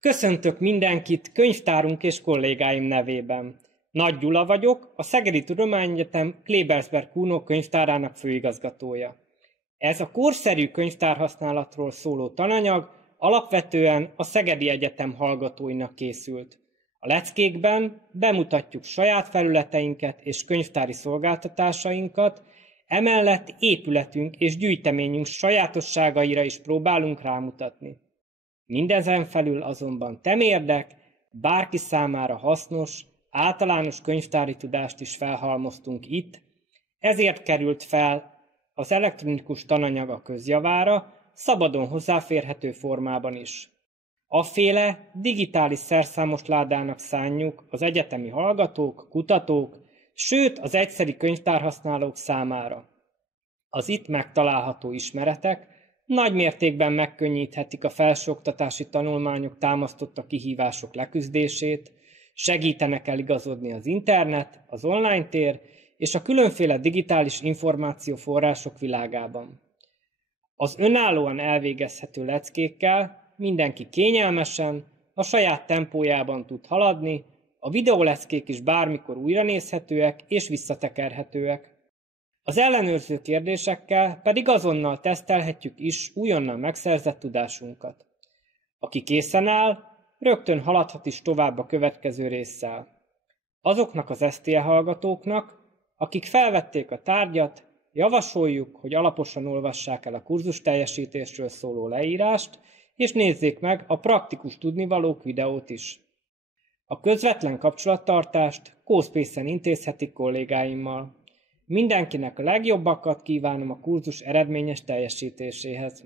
Köszöntök mindenkit könyvtárunk és kollégáim nevében. Nagy Gyula vagyok, a Szegedi Tudományegyetem Klebersberg Kuno könyvtárának főigazgatója. Ez a korszerű könyvtárhasználatról szóló tananyag alapvetően a Szegedi Egyetem hallgatóinak készült. A leckékben bemutatjuk saját felületeinket és könyvtári szolgáltatásainkat, emellett épületünk és gyűjteményünk sajátosságaira is próbálunk rámutatni. Mindezen felül azonban temérdek, bárki számára hasznos, általános könyvtári tudást is felhalmoztunk itt, ezért került fel az elektronikus tananyag a közjavára, szabadon hozzáférhető formában is. Afféle digitális szerszámos ládának szánjuk az egyetemi hallgatók, kutatók, sőt az egyszeri könyvtárhasználók számára. Az itt megtalálható ismeretek nagy mértékben megkönnyíthetik a felsőoktatási tanulmányok támasztotta kihívások leküzdését, segítenek eligazodni az internet, az online tér és a különféle digitális információforrások világában. Az önállóan elvégezhető leckékkel mindenki kényelmesen, a saját tempójában tud haladni, a videóleckék is bármikor újranézhetőek és visszatekerhetőek. Az ellenőrző kérdésekkel pedig azonnal tesztelhetjük is újonnan megszerzett tudásunkat. Aki készen áll, rögtön haladhat is tovább a következő résszel. Azoknak az STE hallgatóknak, akik felvették a tárgyat, javasoljuk, hogy alaposan olvassák el a kurzus teljesítésről szóló leírást, és nézzék meg a praktikus tudnivalók videót is. A közvetlen kapcsolattartást CoSpace-en intézhetik kollégáimmal. Mindenkinek a legjobbakat kívánom a kurzus eredményes teljesítéséhez.